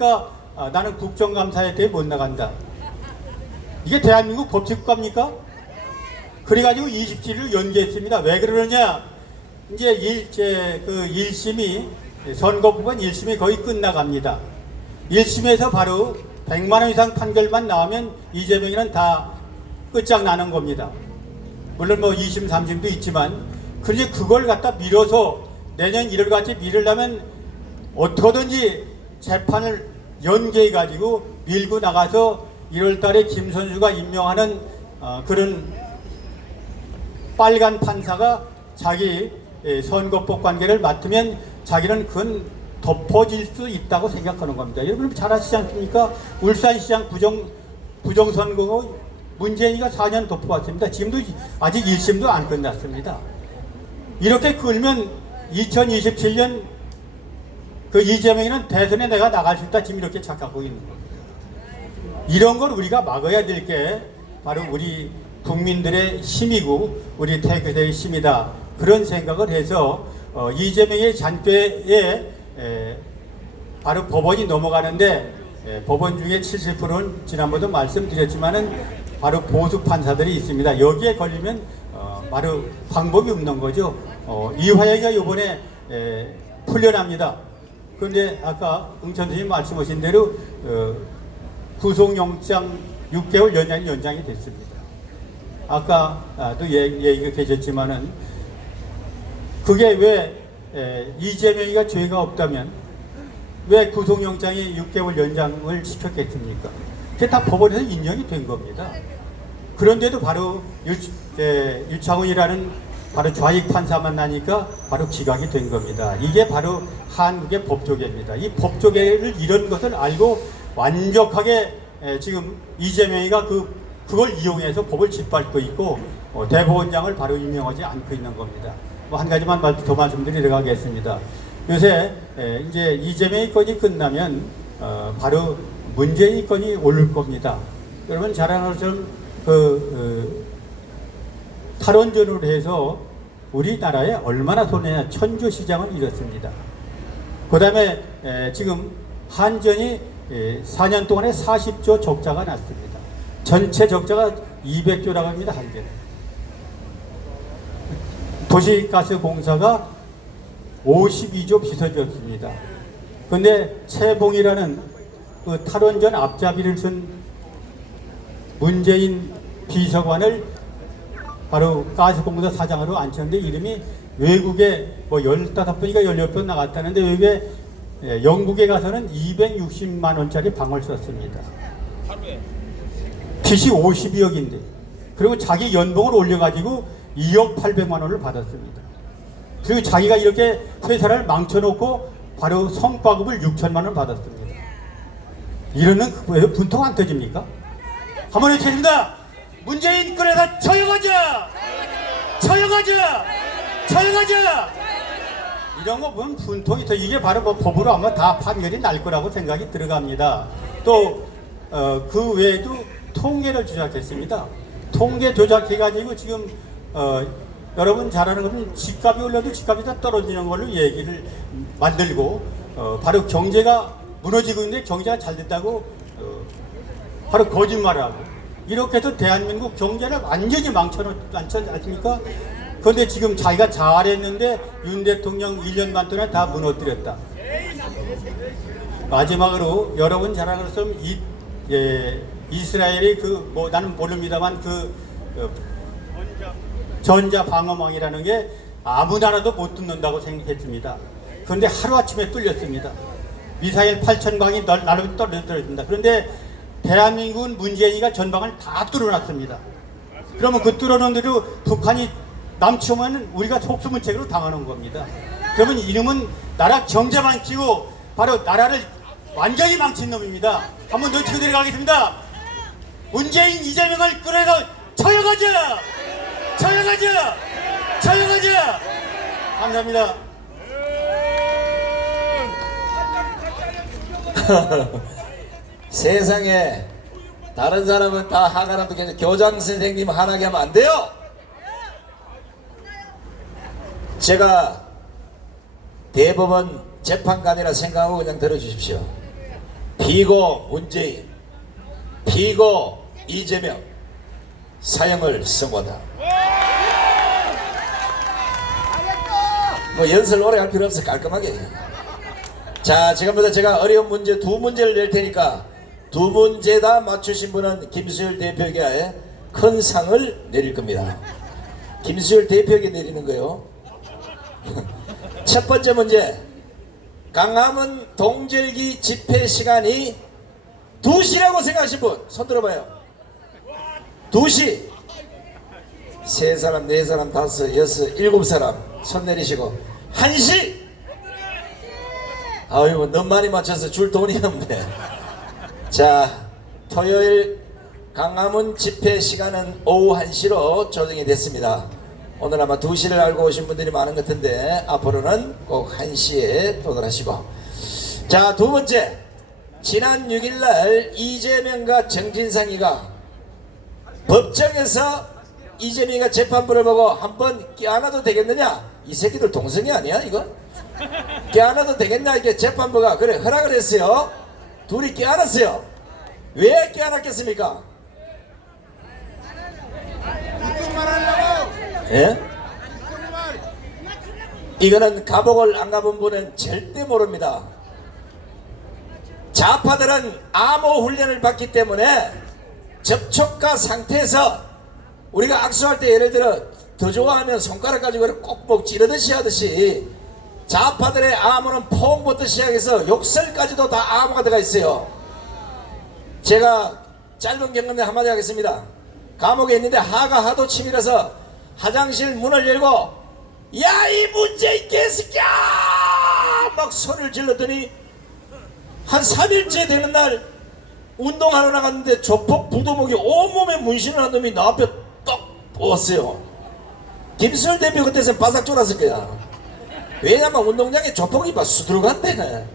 나가니까 나는 국정감사에 대해 못 나간다. 이게 대한민국 법치국가입니까? 그래가지고 27일을 연기했습니다. 왜 그러느냐? 이제 그 1심이 선거법원 1심이 거의 끝나갑니다. 1심에서 바로 100만 원 이상 판결만 나오면 이재명이는 다 끝장나는 겁니다. 물론 뭐 2심, 3심도 있지만, 그런데 그걸 갖다 밀어서 내년 1월같이 미루려면 어떻게든지 재판을 연기해가지고 밀고 나가서 1월달에 김선수가 임명하는 그런 빨간 판사가 자기 선거법 관계를 맡으면 자기는 그건 덮어질 수 있다고 생각하는 겁니다. 여러분 잘 아시지 않습니까? 울산시장 부정선거고 문재인이가 4년 덮어왔습니다. 지금도 아직 1심도 안 끝났습니다. 이렇게 끌면 2027년 그 이재명이는 대선에 내가 나갈 수 있다, 지금 이렇게 착각하고 있는 겁니다. 이런 걸 우리가 막아야 될 게 바로 우리 국민들의 힘이고 우리 태극의 힘이다, 그런 생각을 해서 이재명의 잔꾀에 바로 법원이 넘어가는데, 법원 중에 70%는 지난번도 말씀드렸지만은 바로 보수 판사들이 있습니다. 여기에 걸리면 바로 방법이 없는 거죠. 이화영이가 이번에 풀려납니다. 그런데 아까 응천 선생님 말씀하신 대로 구속영장 6개월 연장이 됐습니다. 아까도 얘기가 계셨지만은 그게 왜 이재명이가 죄가 없다면 왜 구속영장이 6개월 연장을 시켰겠습니까? 그게 다 법원에서 인정이 된 겁니다. 그런데도 바로 유창훈이라는 바로 좌익 판사만 나니까 바로 기각이 된 겁니다. 이게 바로 한국의 법조계입니다. 이 법조계를 이런 것을 알고 완벽하게 지금 이재명이가 그걸 이용해서 법을 짓밟고 있고 대법원장을 바로 임명하지 않고 있는 겁니다. 뭐 한 가지만 더 말씀드리려고 하겠습니다. 요새 이제 이재명의 건이 끝나면 바로 문재인 건이 오를 겁니다. 여러분 잘 아는 것처럼 탈원전으로 해서 우리나라에 얼마나 손해냐, 천조시장을 잃었습니다. 그 다음에 지금 한전이 4년 동안에 40조 적자가 났습니다. 전체 적자가 200조라고 합니다. 한전. 도시가스공사가 52조 빚어졌습니다. 그런데 최봉이라는 그 탈원전 앞잡이를 쓴 문재인 비서관을 바로 가스공사 사장으로 앉혔는데 이름이 외국에 뭐 15번인가 18번 나갔다는데 외국에 영국에 가서는 260만 원짜리 방을 썼습니다. 빚이 52억인데 그리고 자기 연봉을 올려가지고 2억 800만 원을 받았습니다. 그리고 자기가 이렇게 회사를 망쳐놓고 바로 성과급을 6천만 원 받았습니다. 이러면 왜 분통 안 터집니까? 한번 해주십니다. 문재인 끌어서 처형하자! 처형하자! 처형하자! 이런 거 보면 분통이 터. 이게 바로 뭐 법으로 아마 다 판결이 날 거라고 생각이 들어갑니다. 또 그 외에도 통계를 조작했습니다. 통계 조작해가지고 지금 여러분 잘 아는 것은 집값이 올라도 집값이 다 떨어지는 걸로 얘기를 만들고 바로 경제가 무너지고 있는데 경제가 잘 됐다고 바로 거짓말하고 이렇게 해서 대한민국 경제를 완전히 망쳐놨지 않습니까? 그런데 지금 자기가 잘했는데 윤 대통령 1년 반 동안 다 무너뜨렸다. 마지막으로 여러분 잘 아는 것처럼 이스라엘이 뭐 나는 모릅니다만 전자방어망이라는 게 아무 나라도 못 뚫는다고 생각했습니다. 그런데 하루아침에 뚫렸습니다. 미사일 8,000방이 나름 떨어졌습니다. 그런데 대한민국은 문재인이가 전방을 다 뚫어놨습니다. 그러면 그 뚫어놓은 대로 북한이 남치오면 우리가 속수무책으로 당하는 겁니다. 그러면 이놈은 나라 경제만 키고 바로 나라를 완전히 망친 놈입니다. 한번 더 치고 내려가겠습니다. 문재인 이재명을 끌어서 처형하자! 처형하자! 처형하자! 감사합니다. 세상에 다른 사람은 다 하나라도 괜찮아. 교장 선생님 하나게 하면 안 돼요. 제가 대법원 재판관이라 생각하고 그냥 들어주십시오. 피고 문재인, 피고 이재명 사형을 선고하다. 뭐 연설 오래 할 필요 없어. 깔끔하게. 자, 지금부터 제가 어려운 문제 두 문제를 낼 테니까 두 문제 다 맞추신 분은 김수열 대표에게 큰 상을 내릴 겁니다. 김수열 대표에게 내리는 거요. 첫 번째 문제. 강화문 동절기 집회 시간이 2시라고 생각하신 분 손 들어봐요. 2시. 3사람, 4사람, 5, 6, 7사람 손 내리시고 1시. 아유, 너무 많이 맞춰서 줄 돈이 없네. 자, 토요일 강화문 집회 시간은 오후 1시로 조정이 됐습니다. 오늘 아마 2시를 알고 오신 분들이 많은 것 같은데 앞으로는 꼭 1시에 도달하시고. 자, 두 번째. 지난 6일날 이재명과 정진상이가 법정에서 이재명이가 재판부를 보고 한번 껴안아도 되겠느냐? 이 새끼들 동성이 아니야 이거? 껴안아도 되겠냐? 이게 재판부가 그래 허락을 했어요. 둘이 껴안았어요. 왜 껴안았겠습니까? 예? 이거는 감옥을 안 가본 분은 절대 모릅니다. 좌파들은 암호 훈련을 받기 때문에 접촉가 상태에서 우리가 악수할 때 예를 들어 더 좋아하면 손가락 가지고 꼭꼭 찌르듯이 하듯이 좌파들의 암호는 포옹부터 시작해서 욕설까지도 다 암호가 들어가 있어요. 제가 짧은 경험에 한마디 하겠습니다. 감옥에 있는데 하가 하도 치밀어서 화장실 문을 열고 야 이 문재인 개새끼야 막 소리를 질렀더니 한 3일째 되는 날 운동하러 나갔는데 조폭 부도목이 온몸에 문신을 한 놈이 나 앞에 딱 보았어요. 김수열 대표 그때서 바삭 쫄았을 거야. 왜냐면 운동장에 조폭이 막 수두룩한데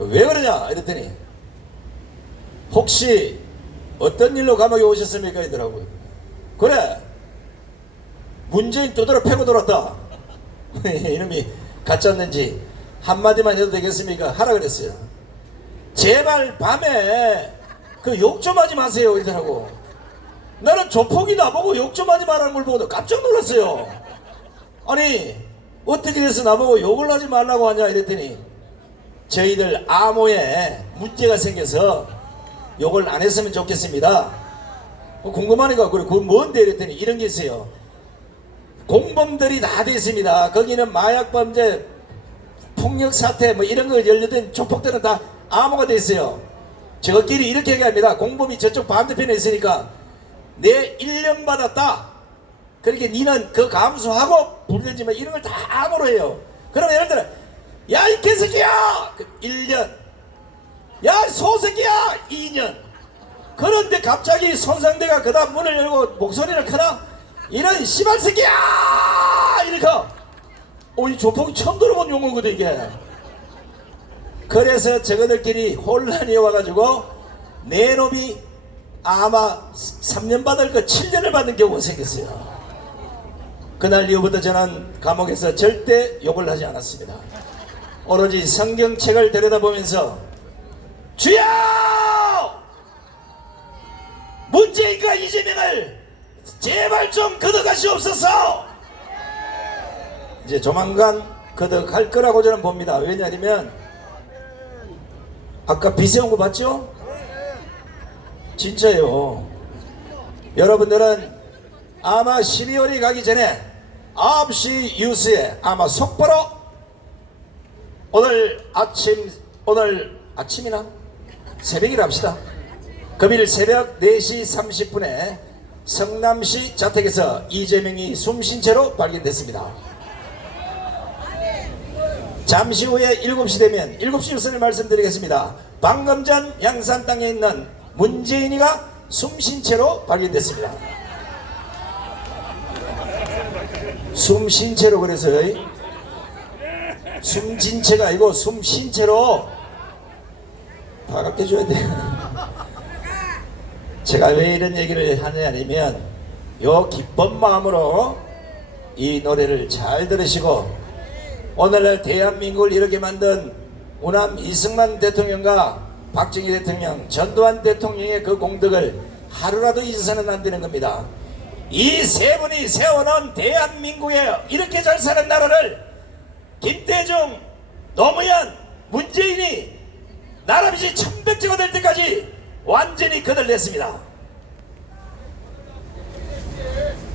왜 그러냐 이랬더니 혹시 어떤 일로 감옥에 오셨습니까? 이더라고요. 그래 문재인 두드러 패고 돌았다. 이놈이 가짜였는지 한마디만 해도 되겠습니까? 하라 그랬어요. 제발 밤에 그 욕 좀 하지 마세요 이러더라고. 나는 조폭이 나보고 욕 좀 하지 말라는 걸 보고 깜짝 놀랐어요. 아니 어떻게 해서 나보고 욕을 하지 말라고 하냐 이랬더니 저희들 암호에 문제가 생겨서 욕을 안 했으면 좋겠습니다. 궁금하니까 그래 그건 뭔데 이랬더니 이런 게 있어요. 공범들이 다 돼 있습니다. 거기는 마약범죄 폭력사태 뭐 이런 거 열렸던 조폭들은 다 암호가 돼 있어요. 저끼리 이렇게 얘기합니다. 공범이 저쪽 반대편에 있으니까 내 1년 받았다. 그렇게 니는 그 감수하고 부르든지만 이런 걸 다 암호로 해요. 그러면 예를 들어 야 이 개새끼야 1년 야 소새끼야 2년. 그런데 갑자기 손상대가 그 다음 문을 열고 목소리를 크나 이런 씨발새끼야 이렇게 이 조폭이 처음 들어본 용어거든 이게. 그래서 저거들끼리 혼란이 와가지고 내 놈이 아마 3년 받을 거 7년을 받는 경우가 생겼어요. 그날 이후부터 저는 감옥에서 절대 욕을 하지 않았습니다. 오로지 성경책을 들여다보면서 주여 문재인과 이재명을 제발 좀 거듭하시옵소서. 이제 조만간 거듭할 거라고 저는 봅니다. 왜냐하면 아까 비세운 거 봤죠? 진짜예요. 여러분들은 아마 12월이 가기 전에 9시 뉴스에 아마 속보로 오늘 아침이나 새벽이라 합시다. 금일 새벽 4시 30분에 성남시 자택에서 이재명이 숨쉰 채로 발견됐습니다. 잠시 후에 7시 되면 7시 뉴스를 말씀드리겠습니다. 방금 전 양산 땅에 있는 문재인이가 숨쉰 채로 발견됐습니다. 숨쉰 채로 그래서 숨진 채가 아니고 숨쉰 채로 반갑게 줘야 돼요. 제가 왜 이런 얘기를 하냐면 요 기쁜 마음으로 이 노래를 잘 들으시고 오늘날 대한민국을 이렇게 만든 우남 이승만 대통령과 박정희 대통령, 전두환 대통령의 그 공덕을 하루라도 잊어서는 안 되는 겁니다. 이 세 분이 세워놓은 대한민국에 이렇게 잘 사는 나라를 김대중, 노무현, 문재인이 나라 빚이 1100조가 될 때까지 완전히 거들냈습니다.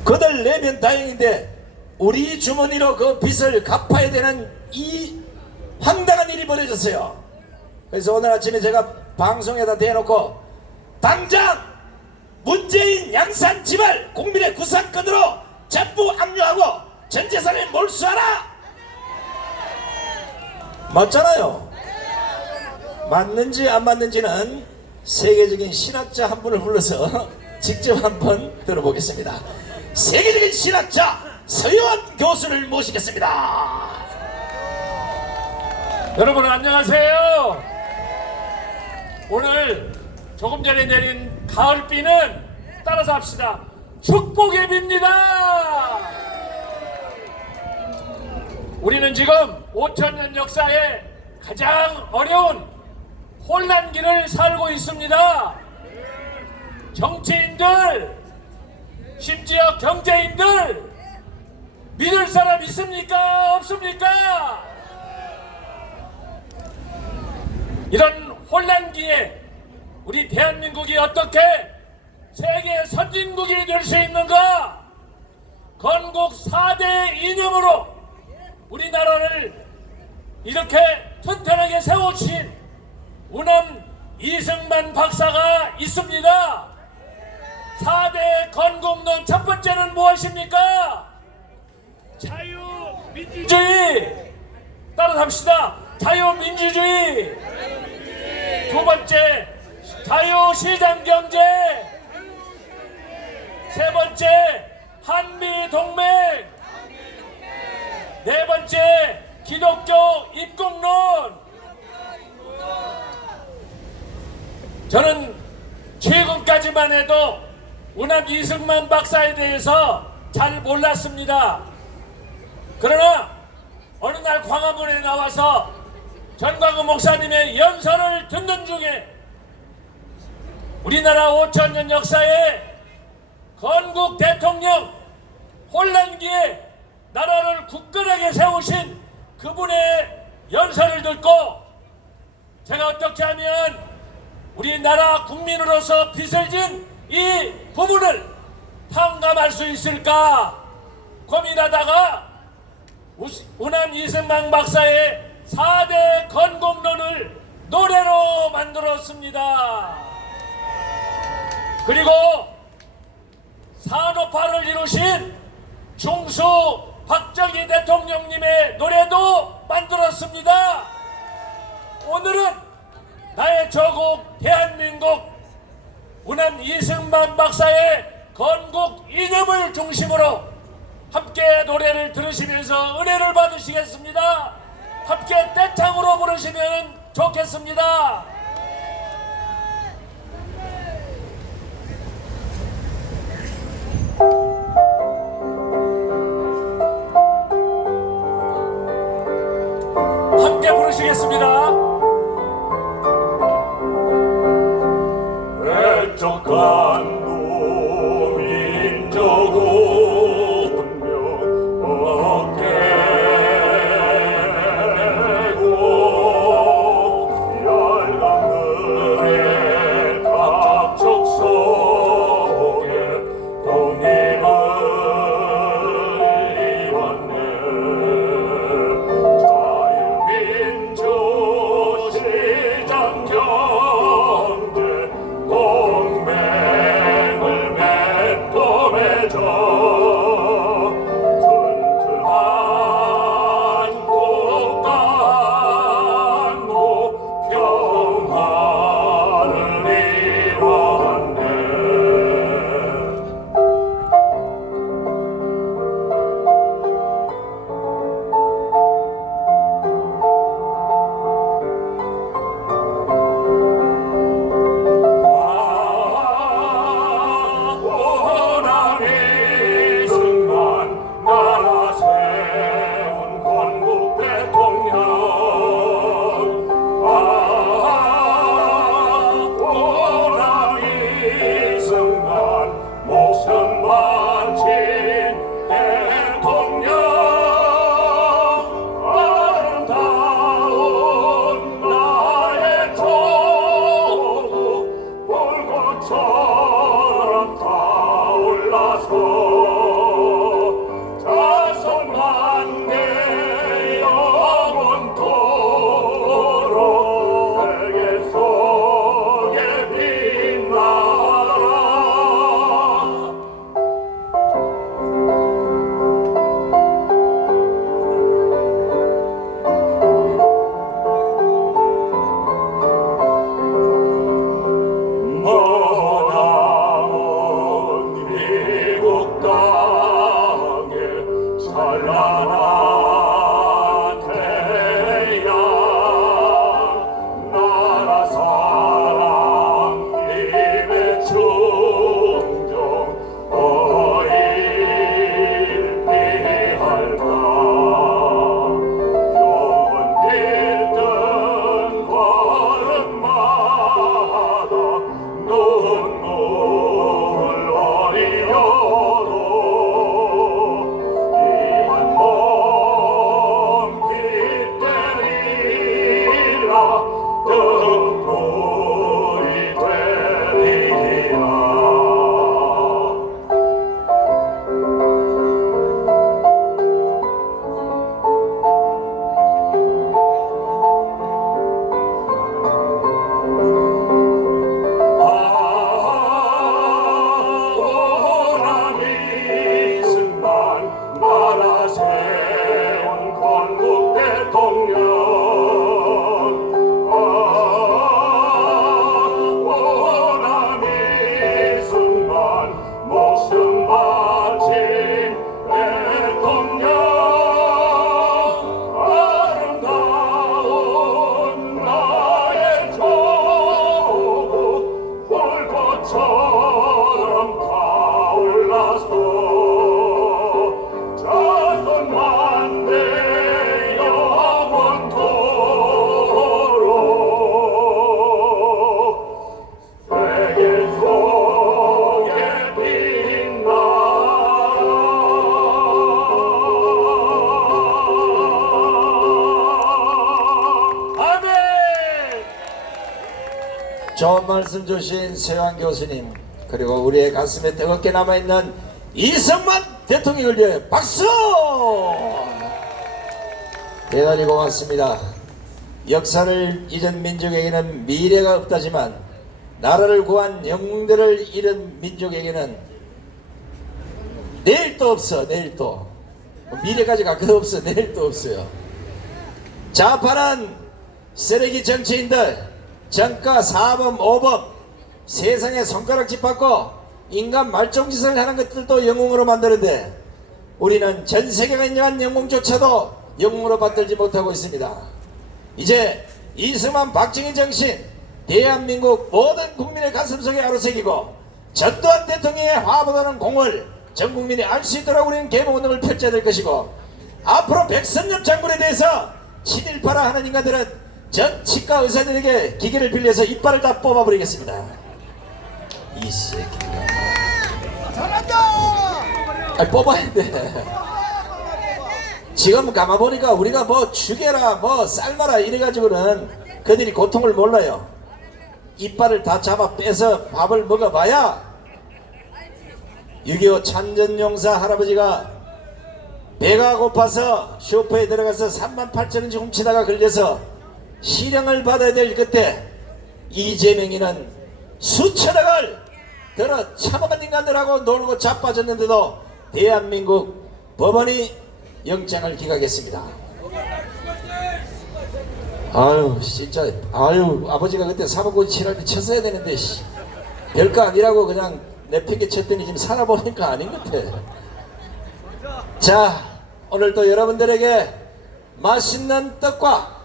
거들내면 다행인데 우리 주머니로 그 빚을 갚아야 되는 이 황당한 일이 벌어졌어요. 그래서 오늘 아침에 제가 방송에다 대놓고 당장 문재인 양산 집을 국민의 구상권으로 전부 압류하고 전 재산을 몰수하라! 맞잖아요. 맞는지 안 맞는지는 세계적인 신학자 한 분을 불러서 직접 한번 들어보겠습니다. 세계적인 신학자 서유한 교수를 모시겠습니다. 여러분 안녕하세요. 오늘 조금 전에 내린 가을비는 따라서 합시다. 축복의 비입니다. 우리는 지금 5000년 역사에 가장 어려운 혼란기를 살고 있습니다. 정치인들, 심지어 경제인들 믿을 사람 있습니까? 없습니까? 이런 혼란기에 우리 대한민국이 어떻게 세계 선진국이 될 수 있는가? 건국 4대 이념으로 우리나라를 이렇게 튼튼하게 세워주신 우남 이승만 박사가 있습니다. 4대 건국론 첫 번째는 무엇입니까? 자유민주주의. 따라서 합시다. 자유민주주의. 두 번째 자유시장경제. 세 번째 한미동맹. 네 번째 기독교 입국론. 저는 최근까지만 해도 우남 이승만 박사에 대해서 잘 몰랐습니다. 그러나 어느 날 광화문에 나와서 전광훈 목사님의 연설을 듣는 중에 우리나라 5000년 역사에 건국 대통령 혼란기에 나라를 굳건하게 세우신 그분의 연설을 듣고 제가 어떻게 하면 우리나라 국민으로서 빚을 진 이 부분을 탕감할 수 있을까 고민하다가 우남 이승만 박사의 4대 건국론을 노래로 만들었습니다. 그리고 산업화를 이루신 중수 박정희 대통령님의 노래도 만들었습니다. 오늘은 나의 조국 대한민국 우남 이승만 박사의 건국 이념을 중심으로 함께 노래를 들으시면서 은혜를 받으시겠습니다. 함께 떼창으로 부르시면 좋겠습니다. 함께 부르시겠습니다. 애적한 민족 운명 어깨고 열강들의 각축 속에 독립을 이뤘네. 자유민주 시장경제 동맹 좋은 말씀 주신 세환 교수님, 그리고 우리의 가슴에 뜨겁게 남아있는 이승만 대통령을 위해 박수! 대단히 고맙습니다. 역사를 잊은 민족에게는 미래가 없다지만 나라를 구한 영웅들을 잃은 민족에게는 내일도 없어. 내일도 미래까지 갈 것 없어. 내일도 없어요. 좌파란 쓰레기 정치인들, 정가, 사범, 오범, 세상에 손가락질 받고 인간 말종짓을 하는 것들도 영웅으로 만드는데 우리는 전 세계가 인정한 영웅조차도 영웅으로 받들지 못하고 있습니다. 이제 이승만 박정희 정신 대한민국 모든 국민의 가슴속에 아로새기고 전두환 대통령의 화보다는 공을 전 국민이 알 수 있도록 우리는 계몽운동을 펼쳐야 될 것이고, 앞으로 백선엽 장군에 대해서 친일파라 하는 인간들은 전 치과 의사들에게 기계를 빌려서 이빨을 다 뽑아버리겠습니다. 이 새끼가 잘한다. 뽑아야 돼. 지금 가만보니까 우리가 뭐 죽여라 뭐 삶아라 이래가지고는 그들이 고통을 몰라요. 이빨을 다 잡아 빼서 밥을 먹어봐야 6.25 참전용사 할아버지가 배가 고파서 쇼퍼에 들어가서 38,000원씩 훔치다가 걸려서 실형을 받아야 될 그때 이재명이는 수천억을 들어 처먹은 인간들하고 놀고 자빠졌는데도 대한민국 법원이 영장을 기각했습니다. 아유 진짜 아유 아버지가 그때 사법고시 칠할 때 쳤어야 되는데 별거 아니라고 그냥 내팽개 쳤더니 지금 살아보니까 아닌 것 같아. 자, 오늘도 여러분들에게 맛있는 떡과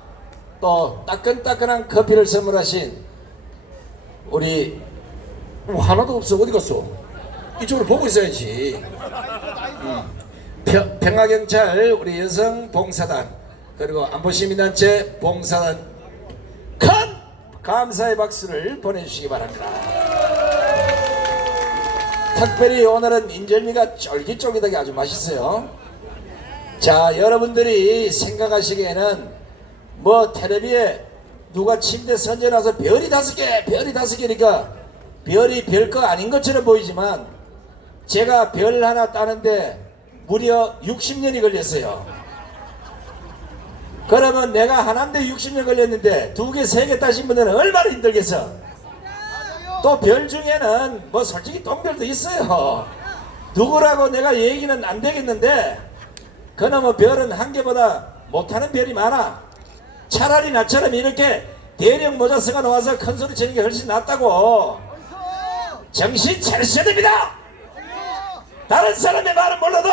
또 따끈따끈한 커피를 선물하신 우리 하나도 없어. 어디 갔어? 이쪽으로 보고 있어야지. 평화경찰 우리 여성봉사단 그리고 안보시민단체 봉사단 큰 감사의 박수를 보내주시기 바랍니다. 특별히 오늘은 인절미가 쫄깃쫄깃하게 아주 맛있어요. 자, 여러분들이 생각하시기에는 뭐 텔레비에 누가 침대 선전해서 별이 5개 별이 5개니까 별이 별거 아닌 것처럼 보이지만 제가 별 하나 따는데 무려 60년이 걸렸어요. 그러면 내가 하나인데 60년 걸렸는데 2개, 3개 따신 분들은 얼마나 힘들겠어. 또 별 중에는 뭐 솔직히 똥별도 있어요. 누구라고 내가 얘기는 안 되겠는데 그놈의 별은 한 개보다 못하는 별이 많아. 차라리 나처럼 이렇게 대령 모자 쓰고 나와서 큰 소리 치는 게 훨씬 낫다고. 정신 차리셔야 됩니다. 다른 사람의 말은 몰라도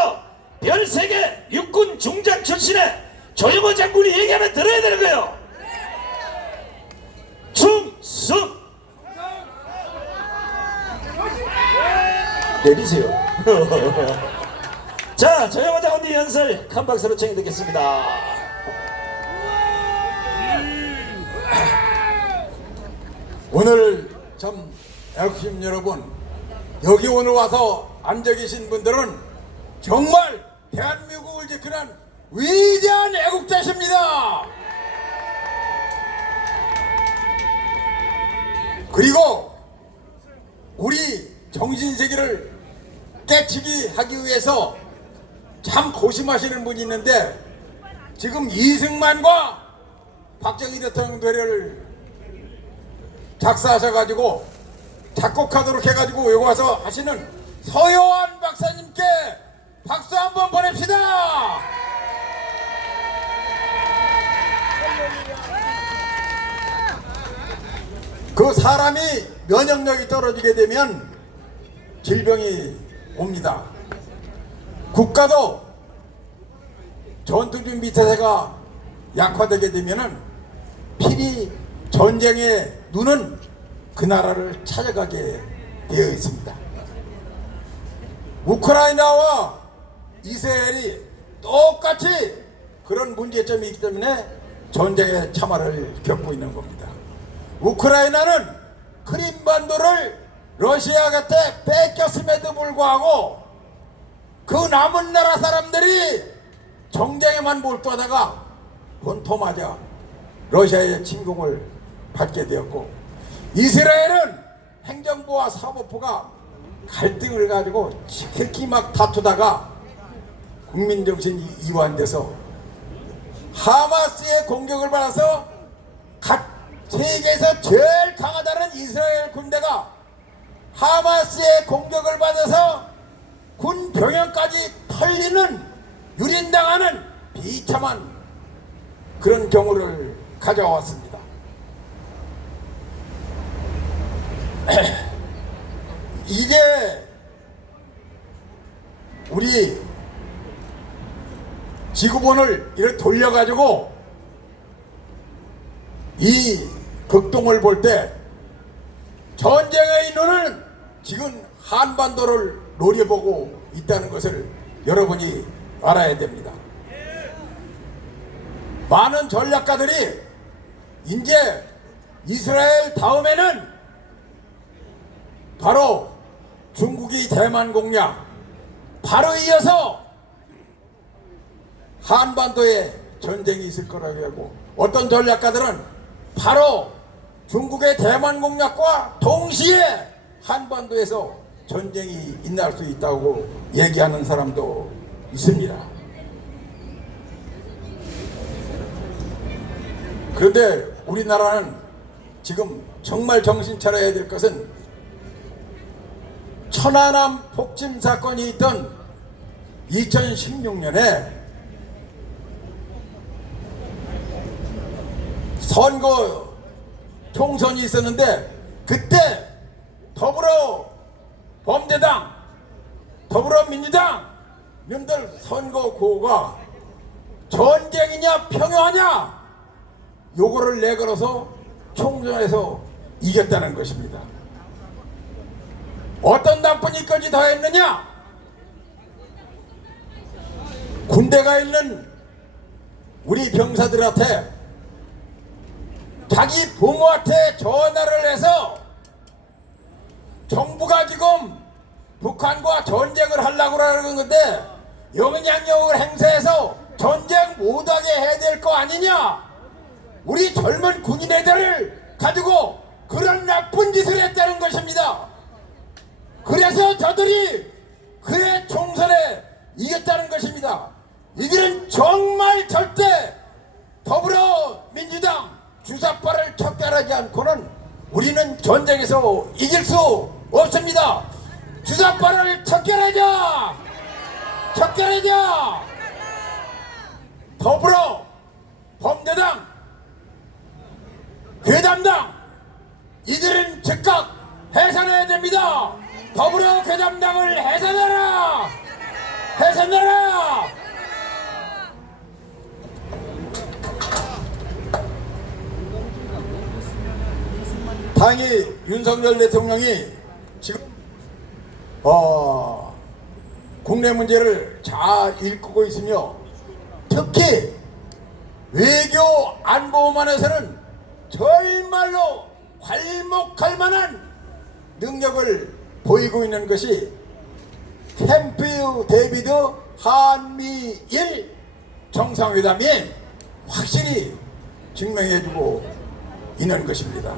별 3개 육군 중장 출신의 조영호 장군이 얘기하면 들어야 되는 거예요. 충성! 내리세요. 자, 조영호 장군님 연설 큰 박수로 청해 듣겠습니다. 오늘 참 애국심 여러분, 여기 오늘 와서 앉아 계신 분들은 정말 대한민국을 지키는 위대한 애국자십니다. 그리고 우리 정신세계를 깨치기 하기 위해서 참 고심하시는 분이 있는데 지금 이승만과 박정희 대통령 노래를 작사하셔가지고 작곡하도록 해가지고 여기 와서 하시는 서효한 박사님께 박수 한번 보냅시다. 그 사람이 면역력이 떨어지게 되면 질병이 옵니다. 국가도 전투준비 태세가 약화되게 되면은 필히 전쟁의 눈은 그 나라를 찾아가게 되어 있습니다. 우크라이나와 이스라엘이 똑같이 그런 문제점이 있기 때문에 전쟁의 참화를 겪고 있는 겁니다. 우크라이나는 크림반도를 러시아한테 뺏겼음에도 불구하고 그 남은 나라 사람들이 정쟁에만 몰두하다가 본토마저 러시아의 침공을 받게 되었고, 이스라엘은 행정부와 사법부가 갈등을 가지고 지극히 막 다투다가 국민정신이 이완돼서 하마스의 공격을 받아서 세계에서 제일 강하다는 이스라엘 군대가 하마스의 공격을 받아서 군 병영까지 털리는 유린당하는 비참한 그런 경우를 가져왔습니다. 이제 우리 지구본을 이렇게 돌려가지고 이 극동을 볼 때 전쟁의 눈은 지금 한반도를 노려보고 있다는 것을 여러분이 알아야 됩니다. 많은 전략가들이 이제 이스라엘 다음에는 바로 중국이 대만 공략, 바로 이어서 한반도에 전쟁이 있을 거라고 하고, 어떤 전략가들은 바로 중국의 대만 공략과 동시에 한반도에서 전쟁이 일어날 수 있다고 얘기하는 사람도 있습니다. 그런데 우리나라는 지금 정말 정신 차려야 될 것은 천안함 폭침 사건이 있던 2016년에 선거 총선이 있었는데, 그때 범대당, 더불어민주당 놈들 선거 구호가 전쟁이냐 평화냐 요거를 내걸어서 총선에서 이겼다는 것입니다. 어떤 나쁜 일까지 더 했느냐? 군대가 있는 우리 병사들한테 자기 부모한테 전화를 해서 정부가 지금 북한과 전쟁을 하려고 하는 건데 영향력을 행사해서 전쟁 못하게 해야 될 거 아니냐? 우리 젊은 군인 애들을 가지고 그런 나쁜 짓을 했다는 것입니다. 그래서 저들이 그의 총선에 이겼다는 것입니다. 이들은 정말 절대 더불어민주당 주사파를 척결하지 않고는 우리는 전쟁에서 이길 수 없습니다. 주사파를 척결하자! 척결하자! 더불어, 범대당, 괴담당 이들은 즉각 해산해야 됩니다. 더불어 괴담당을 해산하라! 해산하라! 당이 윤석열 대통령이 지금 국내 문제를 잘 일구고 있으며, 특히 외교 안보만에서는 정말로 괄목할 만한 능력을 보이고 있는 것이 캠프 데이비드 한미일 정상회담이 확실히 증명해주고 있는 것입니다.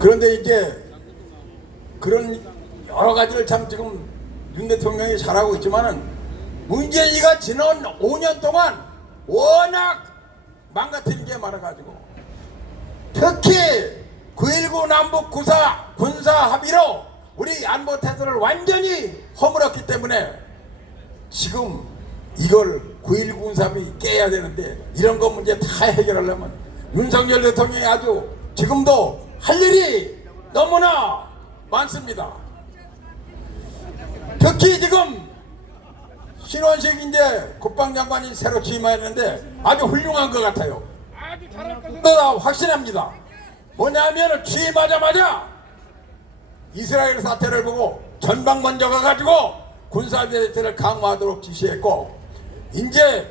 그런데 이제 그런 여러 가지를 참 지금 윤 대통령이 잘하고 있지만은, 문재인이가 지난 5년 동안 워낙 망가뜨린 게 많아가지고, 특히 9.19 남북 군사 합의로 우리 안보 태세를 완전히 허물었기 때문에 지금 이걸 9.19 군사 합의 깨야 되는데, 이런 거 문제 다 해결하려면 윤석열 대통령이 아주 지금도 할 일이 너무나 많습니다. 특히 지금 신원식 이제 국방장관이 새로 취임했는데 아주 훌륭한 것 같아요. 아주 잘할 것으로 확신합니다. 뭐냐면 취임하자마자 이스라엘 사태를 보고 전방 먼저 가가지고 군사제재를 강화하도록 지시했고, 이제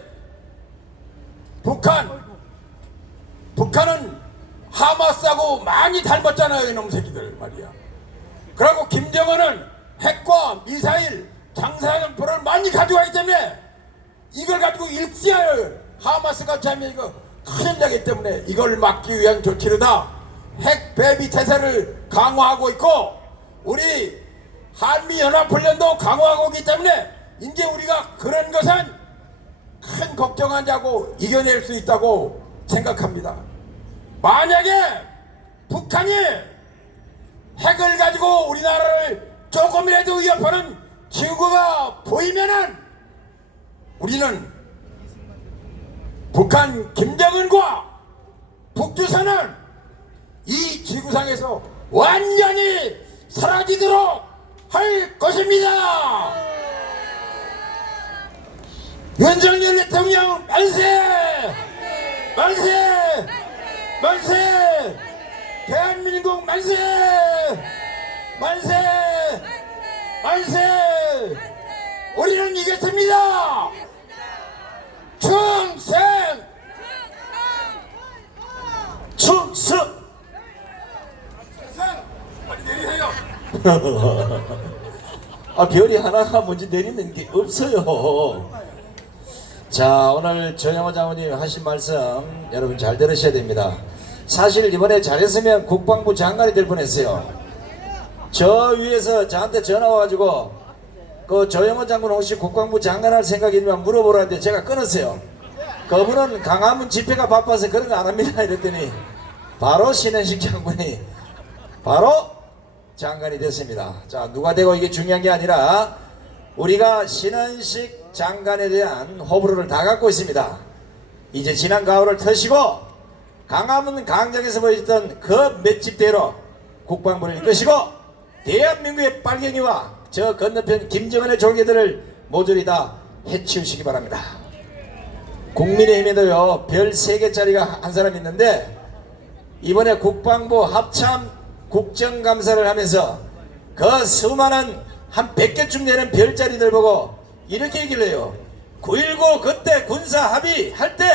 북한은 하마스하고 많이 닮았잖아요, 이놈 새끼들 말이야. 그리고 김정은은 핵과 미사일 장사정포를 많이 가져가기 때문에 이걸 가지고 일시할 하마스가 참 이거 큰일 나기 때문에 이걸 막기 위한 조치로다 핵 배비 태세를 강화하고 있고 우리 한미연합훈련도 강화하고 있기 때문에 이제 우리가 그런 것은 큰 걱정하지 않고 이겨낼 수 있다고 생각합니다. 만약에 북한이 핵을 가지고 우리나라를 조금이라도 위협하는 징후가 보이면은 우리는 북한 김정은과 북조선은 이 지구상에서 완전히 사라지도록 할 것입니다. 윤석열 대통령 만세! 만세! 만세! 대한민국 만세! 만세! 만세! 우리는 이겼습니다! 충성! 충성! 아, 별이 하나가 뭔지 내리는 게 없어요. 자, 오늘 조영호 장관님 하신 말씀 여러분 잘 들으셔야 됩니다. 사실 이번에 잘했으면 국방부 장관이 될 뻔했어요. 저 위에서 저한테 전화 와가지고 그 조영호 장군 혹시 국방부 장관 할 생각이면 물어보라는데 제가 끊었어요. 그분은 강화문 집회가 바빠서 그런 거 안 합니다 이랬더니 바로 신현식 장군이 바로 장관이 됐습니다. 자, 누가 되고 이게 중요한 게 아니라 우리가 신현식 장관에 대한 호불호를 다 갖고 있습니다. 이제 지난 가을을 터시고 강화문 광장에서 보여줬던 그 맷집대로 국방부를 이끄시고 대한민국의 빨갱이와 저 건너편 김정은의 졸개들을 모조리 다 해치우시기 바랍니다. 국민의힘에도요 별 3개짜리가 한 사람 있는데 이번에 국방부 합참 국정감사를 하면서 그 수많은 한 100개쯤 되는 별자리들 보고 이렇게 얘기를 해요. 9.19 그때 군사 합의할 때